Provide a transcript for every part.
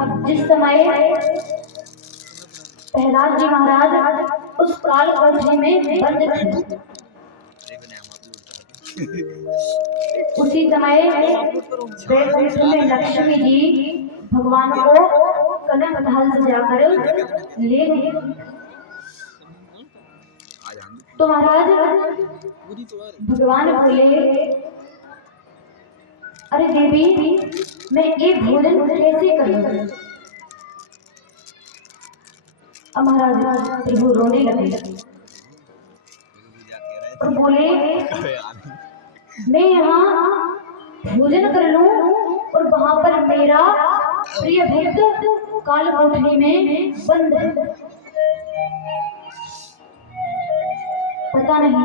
अब जिस समय प्रहलाद जी महाराज उस काल कोठरी में बंद थे, उसी समय वैकुंठ में लक्ष्मी जी भगवान को कनक ढाल सजाकर ले गए। तो महाराज भगवान बोले, अरे देवी, मैं ये भोजन कैसे करूं? अब महाराज प्रभु रोने लगे और बोले, मैं यहाँ भोजन कर लूं और वहां पर मेरा प्रिय भक्त काल कोठरी में बंद है, पता नहीं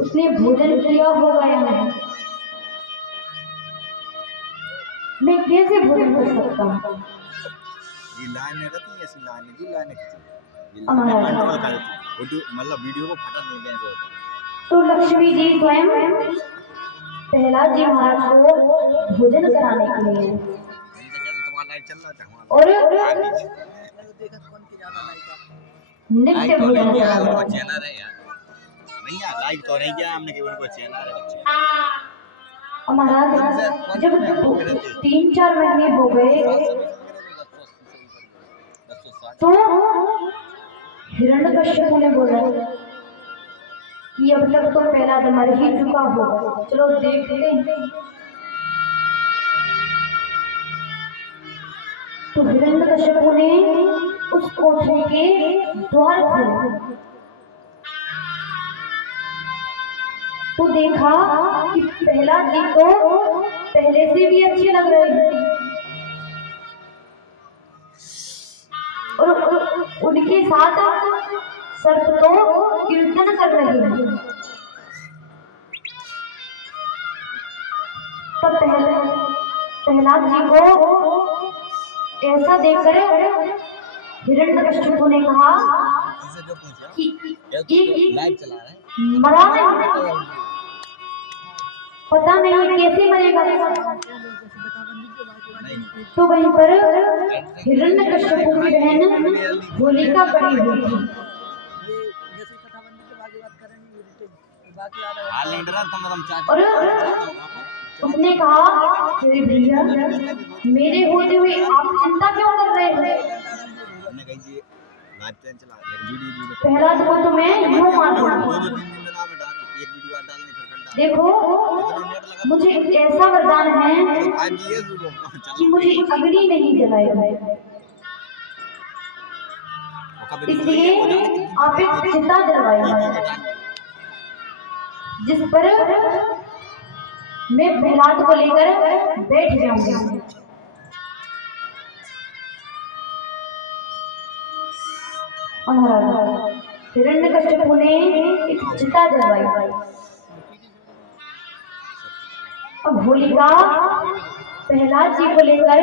उसने भोजन किया होगा या नहीं, मैं कैसे भोजन कर सकता हूँ? मतलब वीडियो को फटा नहीं देंगे। तो लक्ष्मी जी स्वयं प्रहलाद जी महाराज को भोजन कराने के लिए और नित्य भोजन लाइक तो नहीं किया हमने, केवल को चैनल महाराज जब 3-4 महीने हो गए तो हिरण्यकश्यप ने बोला कि अब तक तो प्रहलाद मर ही चुका होगा, चलो देखते हैं। तो हिरण्यकश्यप ने उस कोठरी के द्वार खोले तो देखा कि प्रहलाद जी तो पहले से भी अच्छे लग रहे हैं और उनके साथ सर्प तो कीर्तन कर रहे हैं। तब प्रहलाद जी को ऐसा देखकर हिरण्यकश्यप ने कहा कि मरा नहीं, पता नहीं कैसे मरेगा। तो वहीं पर हिरण्यकश्यप की बहन होलिका खड़ी हुई थी। और उसने कहा, अरे भैया, मेरे होते हुए आप चिंता क्यों कर रहे हैं? प्रहलाद को तो मैं यूं मारूंगा। देखो, मुझे ऐसा वरदान है कि मुझे अग्नि नहीं जलाएगा, इसलिए आप एक चिता जलवाएगा जिस पर मैं प्रहलाद को लेकर बैठ जाऊंगी। हिरण्यकश्यप ने एक चिता जलवाई। अब होलिका प्रहलाद जी को लेकर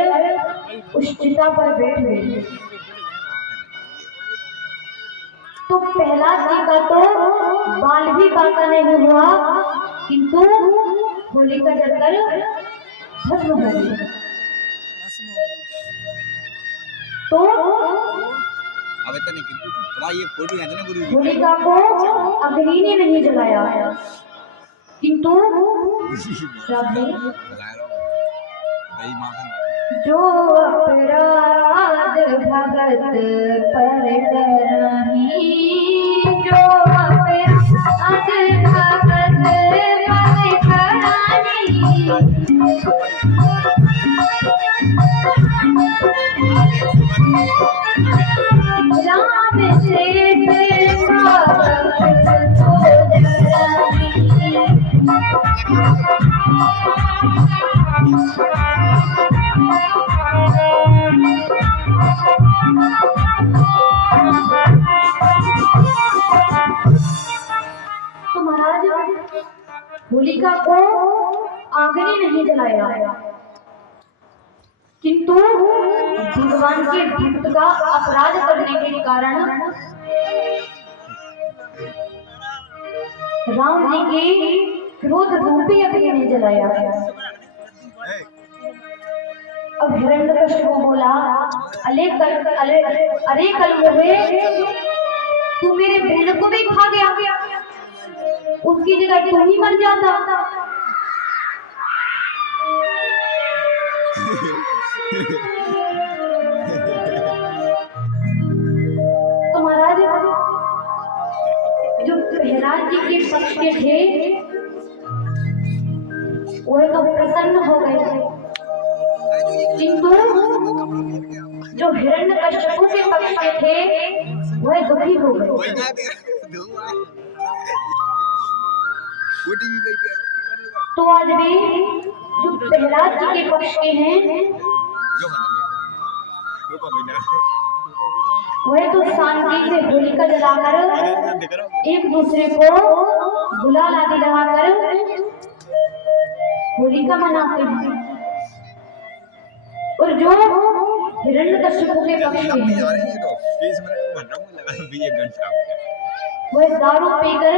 उस चिता पर बैठ गई। तो प्रहलाद जी का तो बाल भी बाका नहीं हुआ, किंतु होलिका जलकर भस्म हो गई। तो होलिका को अग्नि ने नहीं जलाया, किंतु जो अपराध भगत पर करही, जो अपराध भगत पर करही, राम से तो महाराज होलिका को अग्नि नहीं जलाया, किंतु भगवान के भक्त का अपराध करने के कारण राम जी के क्रोध रूपी अग्नि ने जलाया। अब हिरण्यकश्यप को बोला अरे कल हुए तू मेरे बहन को भी खा गया, उसकी जगह तू ही मर जाता। तो महाराज जो प्रहलाद जी के पक्ष के थे वह तो प्रसन्न हो गए, किंतु जो हिरण्यकश्यप के पक्ष के थे वह दुखी हो गए। तो आज भी जो प्रहलाद जी के पक्ष के हैं वह तो शांति से होलिका जलाकर एक दूसरे को गुलाल आदि लगाकर होलिका मनाते हैं। और जो हिरण्यकश्यप के पक्ष के हैं वह दारू पीकर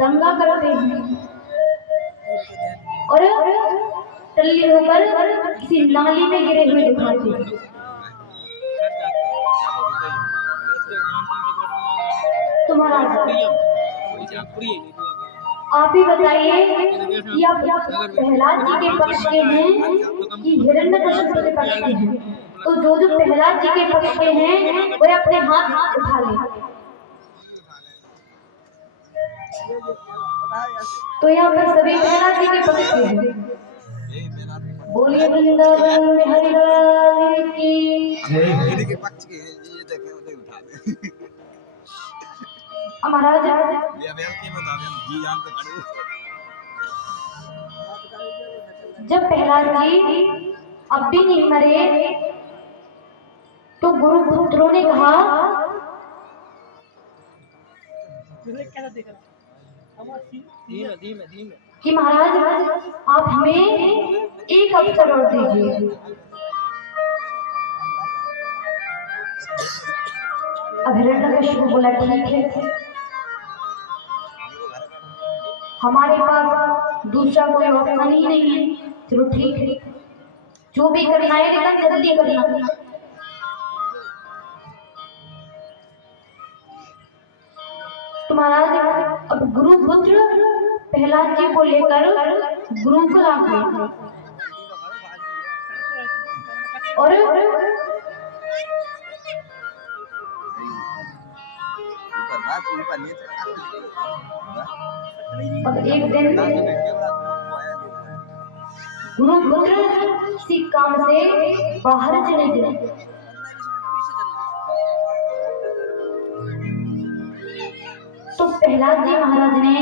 दंगा करते हैं और टल्ली होकर किसी नाली में गिरे हुए दिखाते हैं। तुम्हारा आप ही बताइए कि आप प्रहलाद जी के पक्ष के हैं कि हिरण्यकश्यप के पक्ष के हैं? तो जो प्रहलाद जी के पक्ष के हैं वह अपने हाथ उठा ले। तो यहाँ पर सभी प्रहलाद जी के पक्ष के हैं। बोलिए वृंदावन में हरि लाल की। महाराज जब प्रहलाद जी अब भी नहीं मरे तो गुरुपुत्रों ने कहा कि महाराज आप हमें एक अवसर और दीजिए। अब हिरण्यकश्यप बोला ठीक है, हमारे पास दूसरा कोई ऑप्शन ही नहीं है। चलो ठीक है, जो भी करना है लेकिन जल्दी करना। तो महाराज अब गुरुपुत्र प्रहलाद जी को लेकर गुरुकुल आ गए और अब एक दिन गुरुपुत्र किसी काम से बाहर चले गए। तो प्रहलाद जी महाराज ने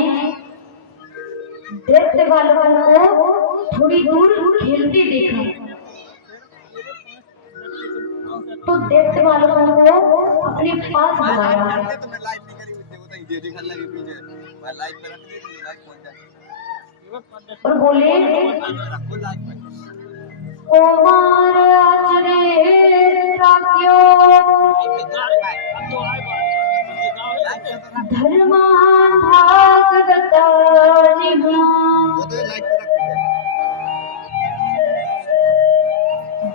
दैत्य बालकों को थोड़ी दूर खेलते देखा। तो दैत्य बालकों को अपने पास बुलाया और बोले कुमार धर्मान भागवता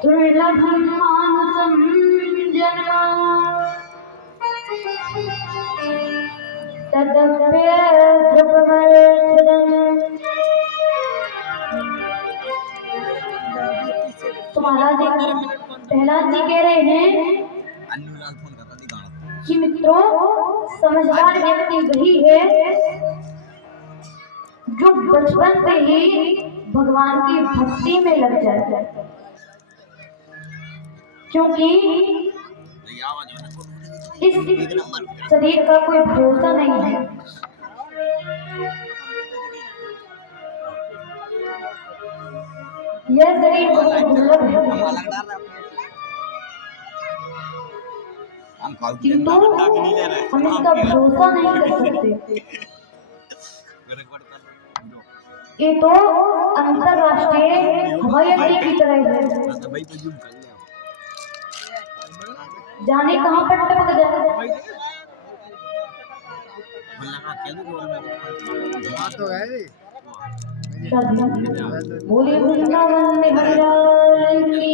दुर्लभम मानुषम जन्म तदप्य ध्रुवमर्धनम्। तो महाराज प्रहलाद जी कह रहे हैं कि मित्रों समझदार व्यक्ति वही है जो बचपन से ही भगवान की भक्ति में लग जाता है, क्योंकि इस शरीर का कोई भरोसा नहीं है। यह शरीर बहुत दुर्लभ है, किंतु हम इसका भरोसा नहीं कर सकते। ये तो अंतरराष्ट्रीय हवाई अड्डे की तरह है, जाने कहाँ पर टपक जाए। बोले वृंदावन में हरि लाल की।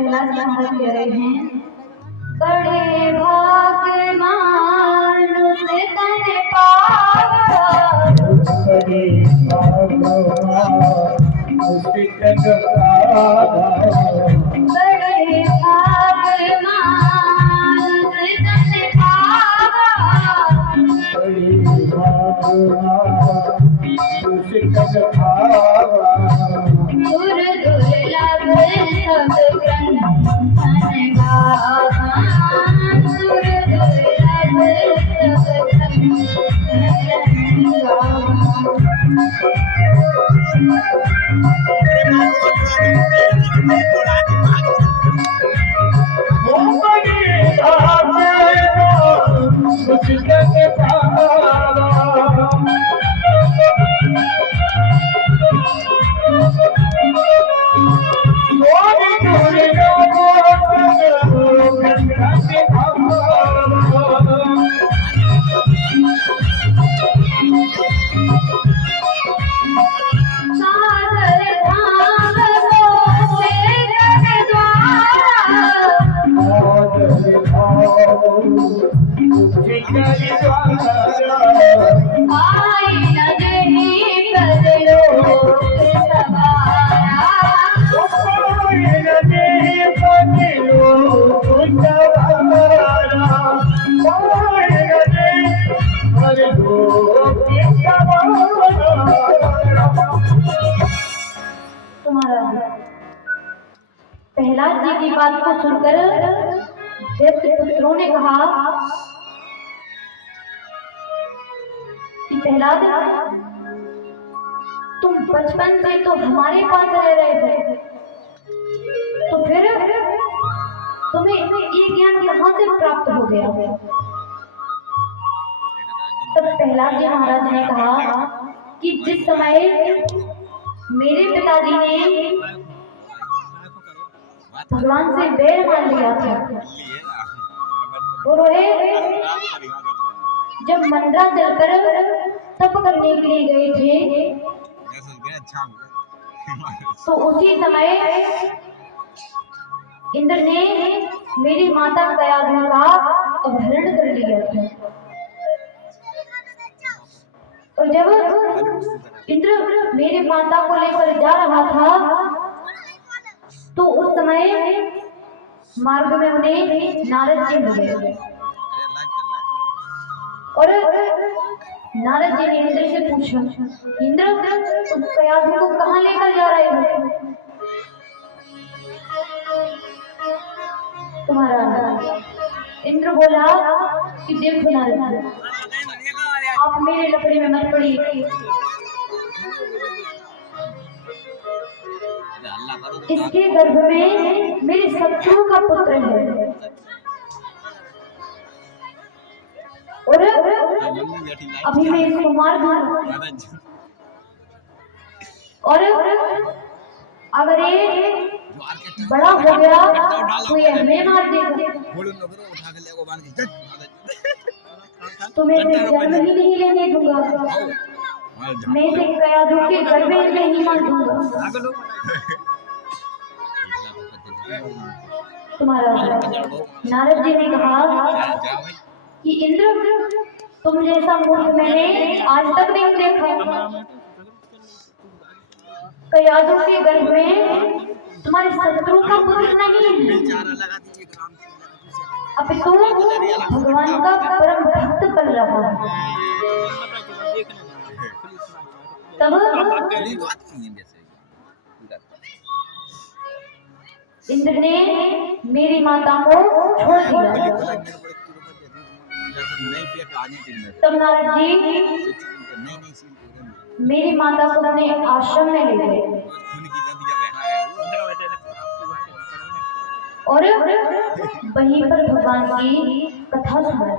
प्रहलाद महाराज कह रहे हैं, बड़े भाग्यमान उसे तन पावा, बड़े भाग्यवान उसे तन पावा, बड़े भाग्यमान उसे तन पावा, बड़े भाग्यवान उसे तन पावा, दुर्लभ सब ग्रंथन गावा, दुर्लभ सब ग्रंथन गावा। बड़े भाग्यवान उसे तन पावा, सागर धाम को तेरे द्वारा, आई न देही प्रजलोक सवारा, तुम्हारा प्रहलाद जी की बात को सुनकर दैत्य पुत्रों ने कहा कि प्रहलाद, तुम बचपन से तो हमारे पास रह रहे थे, तो फिर तुम्हें ये ज्ञान कहाँ से प्राप्त हो गया? तब प्रहलाद जी महाराज ने कहा कि जिस समय मेरे पिताजी ने भगवान से बैर मान लिया था, और वे जब मंदराचल पर तप करने के लिए गए थे, तो उसी समय इंद्र ने मेरी माता कयाधु का अपहरण कर लिया था। और जब इंद्र मेरी माता को लेकर जा रहा था, तो उस समय मार्ग में उन्हें नारद जी मिले, और नारद जी ने इंद्र से पूछा, इंद्र तुम कयाधु को कहाँ लेकर जा रहे हो? तुम्हारा इंद्र बोला कि देखो नारद जी, आप मेरे लकड़ी में मत पड़िए, इसके गर्भ में मेरे शत्रु का पुत्र है, और अभी मैं इसको मार दूंगा, और अगर ये बड़ा हो गया तो ये हमें मार देगा, तो मैं इसे जन्म ही नहीं लेने दूंगा, मैं इसे कयाधु के गर्भ में नहीं मार दूंगा। तुम्हारा नारद जी ने कहा कि इंद्र, तुम जैसा मूर्ख मैंने आज तक नहीं देखा। कयाधु के गर्भ में तुम्हारे शत्रु का पुत्र नहीं है, अब तुम भगवान का परम भक्त बन रहा है। तब इंद्र ने मेरी माता को छोड़ दिया। तब नारद जी मेरी माता को अपने आश्रम में ले गए, और वहीं पर भगवान की कथा सुनाई।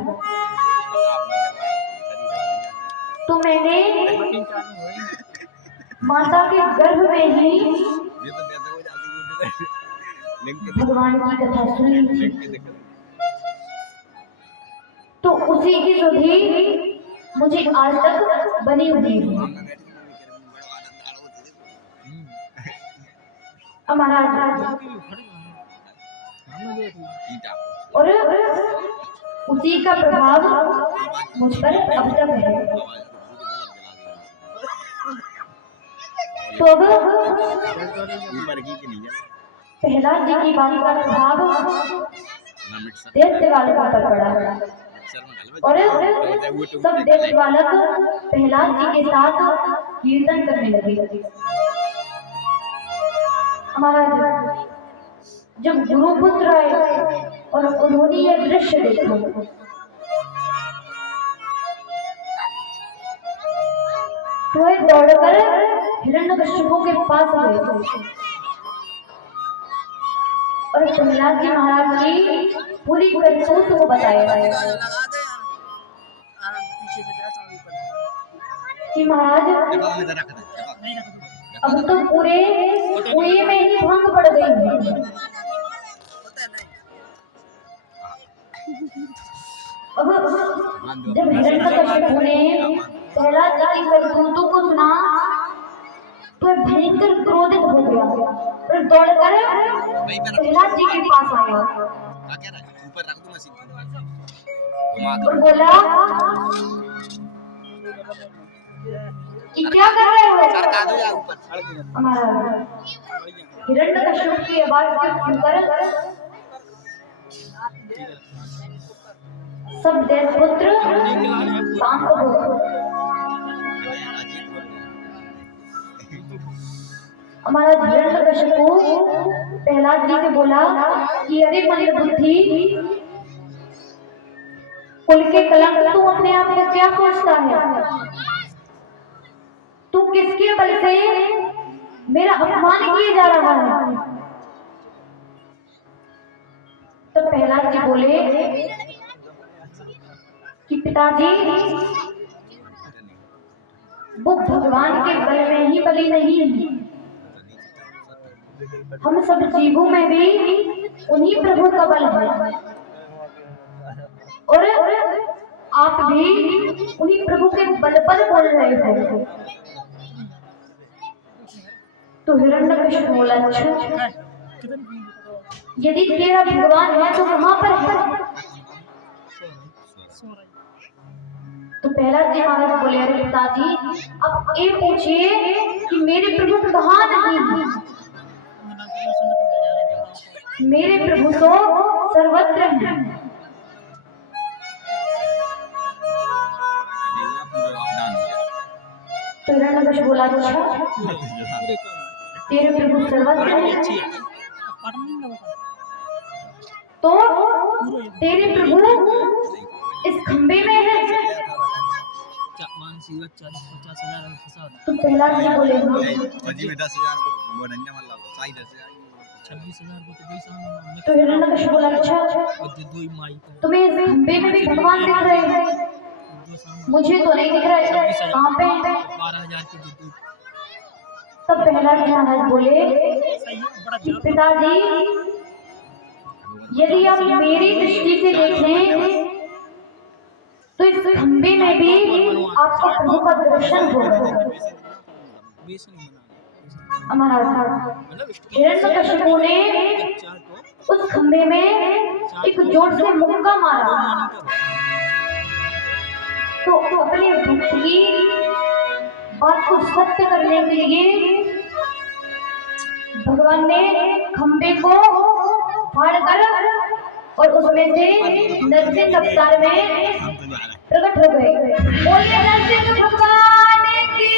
तो मैंने माता के गर्भ में ही भगवान की कथा सुनी थी, तो उसी की सुधि मुझे आज तक बनी हुई है। महाराज ईटा और उसी का प्रभाव मुझ पर अब तक है। आवाज पूरी गलत जला दी तो अब ऊपर की नहीं है प्रहलाद जी की बात का प्रभाव ना मिक्सर दैत्य बालक पर पड़ा मिक्सर में डाल और सब दैत्य बालक प्रहलाद जी के साथ कीर्तन करने लगे। हमारा जब गुरुपुत्र आए और उन्होंने ये दृश्य देखा तो वे दौड़कर हिरण्यकश्यप के पास गए और प्रहलाद जी महाराज की पूरी करतूत को बताया कि महाराज देखो हमें जरा रख दे अब तो पूरे कुएं में ही भंग पड़ गई है। अब जब हिरण्यकश्यप ने प्रहलाद जी की करतूतों को सुना तो वह भयंकर क्रोधित हो गया और दौड़कर प्रहलाद जी के पास आया क्या कह रहा है ऊपर रख दूं मशीन घुमा और बोला कि क्या कर रहे हो? सरका दो या ऊपर हमारा हिरण्यकश्यप की आवाज को सुनकर सब दैत्यपुत्र शांत हो गए। हमारा हिरण्यकश्यप प्रहलाद जी से बोला कि अरे मंद बुद्धि कुल के कलंक, तू अपने आप को क्या सोचता है? तू किसके बल से मेरा अपमान किए जा रहा है? तो प्रहलाद जी बोले कि पिताजी वो भगवान के बल में ही बली नहीं है, हम सब जीवों में भी उन्हीं प्रभु का बल है और आप भी उन्हीं प्रभु के बल पर बोल रहे हो। तो हिरण्यकश्यप बोला अच्छा यदि तेरा भगवान है तो वहां पर है। तो प्रहलाद जी महाराज बोले अरे पिताजी अब ये पूछिए कि मेरे प्रभु कहाँ नहीं है? मेरे प्रभु तो सर्वत्र हैं। तो हिरण्यकश्यप बोला अच्छा तेरे प्रभु सर्वत्र हैं तो तेरे प्रभु इस खंबे में है। तो प्रहलाद जी बोले हाँ। फौजी में 10,000 को वो नन्या मतलब साई 10,000 तो हिरण्यकश्यप बोला अच्छा तुम्हें इस खंबे में भी भगवान दिख रहे हैं? मुझे तो नहीं दिख रहे, कहाँ पे? तब प्रहलाद जी महाराज बोले कि पिताजी यदि आप मेरी दृष्टि से देखें तो इस खंबे में भी आपको प्रभु का दर्शन होगा। हमारा हिरण्यकश्यप ने उस खंबे में एक जोर से मुक्का मारा तो अपने भक्त की बात को सत्य करने के लिए भगवान ने खंबे को फाड़कर और उसमें से नरसिंह अवतार में प्रकट हो गए। बोलिए नरसिंह भगवान की।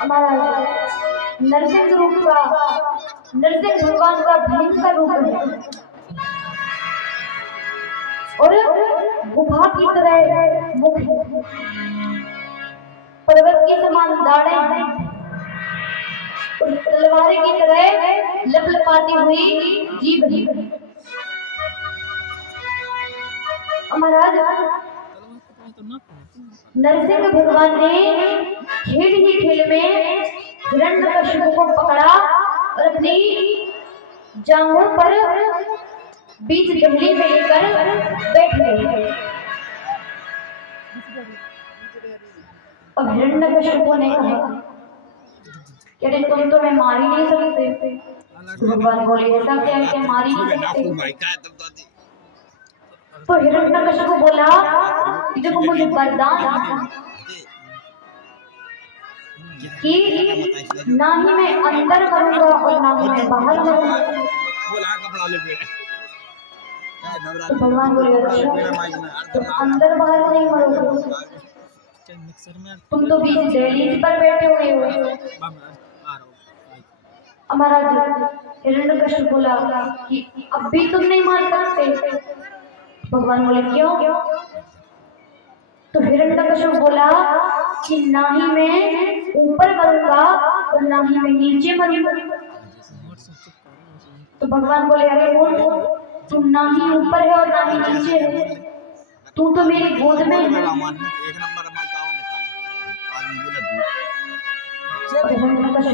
हमारा नरसिंह रूप का नरसिंह भगवान का भयंकर रूप है और गुफा की तरह मुख है, पर्वत के समान दाढ़ें हैं और तलवार की तरह लपलपाती हुई जीभ है। महाराज नरसिंह भगवान ने खेल ही खेल में हिरण्यकश्यप को पकड़ा और अपनी जांघों पर बीच दहली में लेकर बैठ गए और हिरण्यकश्यप ने कहा कि अरे तुम तो मैं मार ही नहीं सकते, तो भगवान बोले ऐसा क्या है कि मारी नहीं सकते। तो हिरण्यकश्यप को बोला कि देखो मुझे वरदान कि ना ही मैं अंदर मरूंगा और ना ही मैं बाहर मरूंगा। तो भगवान बोले अच्छा तुम अंदर बाहर नहीं मरोगे, तुम तो बीच दहलीज पर बैठे हुए हो। हमारा हिरण्यकश्यप बोला कि अब भी तुम नहीं मार सकते। भगवान बोले क्यों? तो हिरण्यकश्यप बोला कि ना ही मैं ऊपर मरूंगा और ना ही मैं नीचे मरूंगा। तो भगवान बोले अरे मूर्ख, तू ना ही ऊपर है और ना ही नीचे है, तू तो मेरी गोद में है।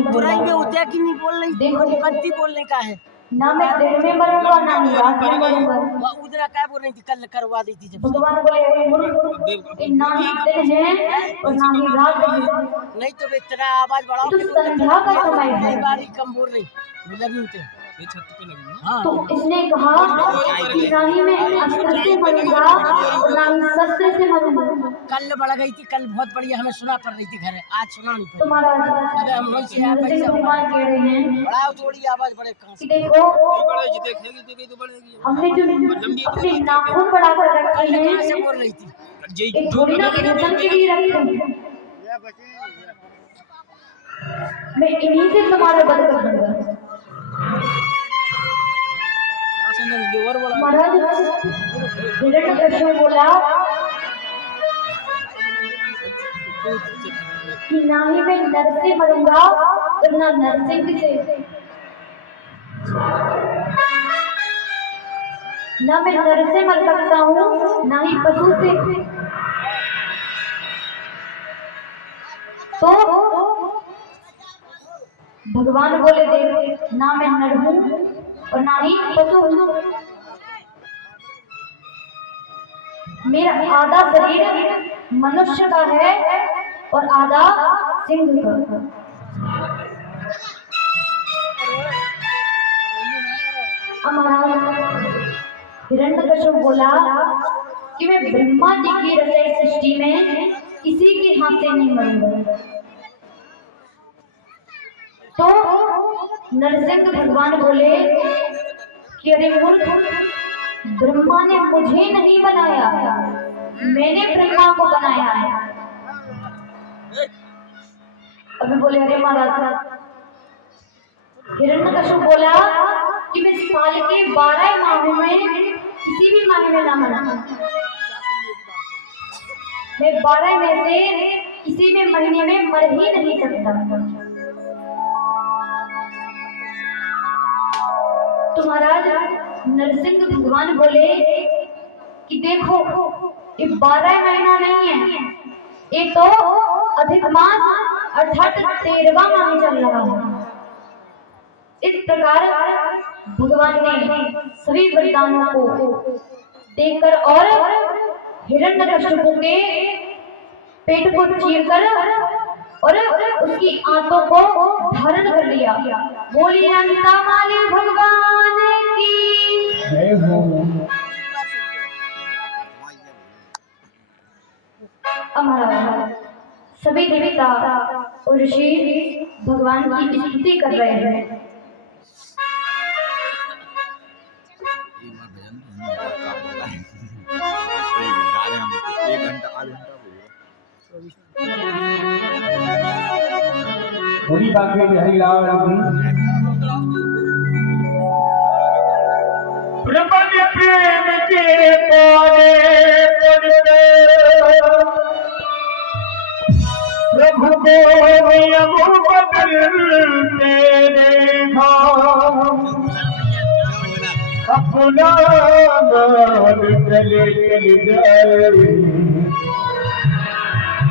बुराई में होते कि नहीं बोल रही, देखो पत्ती बोलने का है ना मैं दिन में मरूंगा ना ही रात में मरूंगा। उधर क्या बोल रही थी, कल करवा दी थी जब भगवान बोले अरे मूर्ख, कि ना ही दिन है और ना ही रात है, नहीं तो इतना आवाज बढ़ाओ। तो संध्या का समय है। बारी कम बोल रही लगी होते। हाँ तो इसने कहा कि ना ही मैं अस्त्र से मरूंगा और ना ही शस्त्र से मरूंगा। कल बढ़ गई थी, कल बहुत बढ़िया हमें सुना पड़ रही थी घर, आज सुना नहीं पड़ी। तुम्हारा अगर हम वहीं से नरसिंह भगवान कह रहे हैं बढ़ाओ थोड़ी आवाज बढ़े कहाँ कि से। देखो हमने जो अपने नाखून बढ़ाकर रखे कल कहाँ हैं से बोल रही थी। ये थोड़ी ना फैशन के लिए रखे हैं, मैं इन्हीं से तुम्हारा वध कर दूंगा। महाराज हिरण्यकश्यप बोला कि ना ही मैं नर से मरूंगा और ना नरसिंह से, ना मैं नर से मर सकता हूँ ना ही पशु से। तो भगवान बोले देख ना मैं नर हूँ और ना ही पशु हूँ, मेरा आधा शरीर मनुष्य का है और आधा सिंह का। हिरण्यकश्यप बोला कि मैं ब्रह्मा जी की रचाई सृष्टि में किसी के हाथ से नहीं मरूंगा। तो नरसिंह भगवान बोले कि अरे मूर्ख, ब्रह्मा ने मुझे नहीं बनाया, मैंने ब्रह्मा को बनाया है। अभी बोले अरे महाराज, हिरण्यकश्यप बोला कि मैं साल के 12 माह में किसी भी माह में ना मरा, मैं 12 में से किसी भी महीने में मर ही नहीं सकता। तो महाराज नरसिंह भगवान बोले कि देखो ये 12 महीना नहीं है, ये तो अधिक मास अर्थात 13वां माह चल रहा है। इस प्रकार भगवान ने सभी वरदानों को देकर और हिरण्यकश्यप के पेट को चीरकर और उसकी आंतों को धारण कर लिया। बोली अनंता माली भगवान की जय हो। हमारा सभी देवता और ऋषि भगवान की स्तुति कर रहे हैं। पूरी बाकी बिहारी लाल प्रबंध प्रेम के पारे पड़ते प्रभु को नियम बदलते देखा, अपना नाम चले चल जाए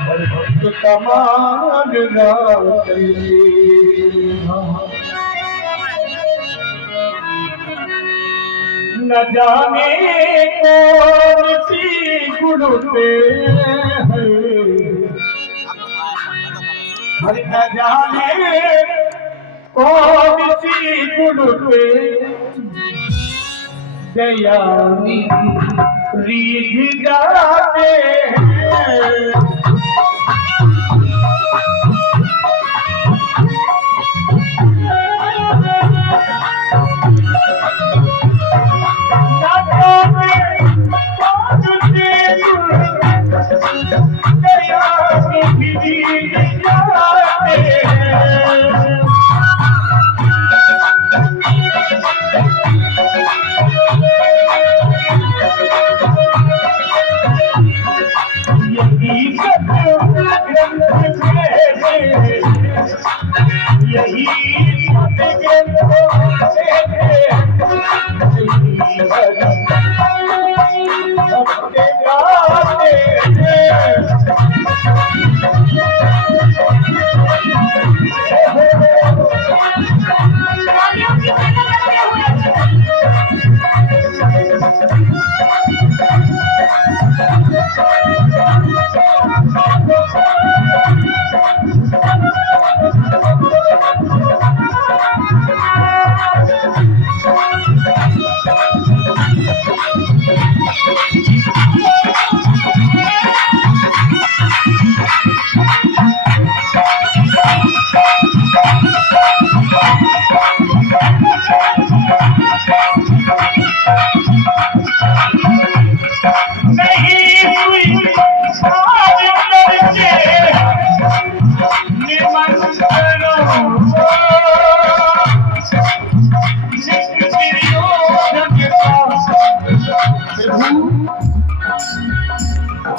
और भक्त कमान ना चले। न जाने कौन सी गुण पे है, न जाने कौन सी गुण पे दयानी रीझ जाते हैं। यही तालियों की ताना करते हुए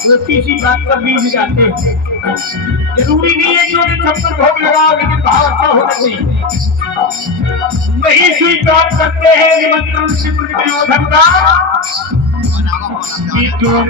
वो किसी बात पर बीज जाते हैं। जरूरी नहीं है कि उन्हें छप्पर भोग लगाओ, लेकिन भाव अच्छा होना चाहिए। नहीं स्वीकार करते हैं निमंत्रण से दुर्योधन का कि तुम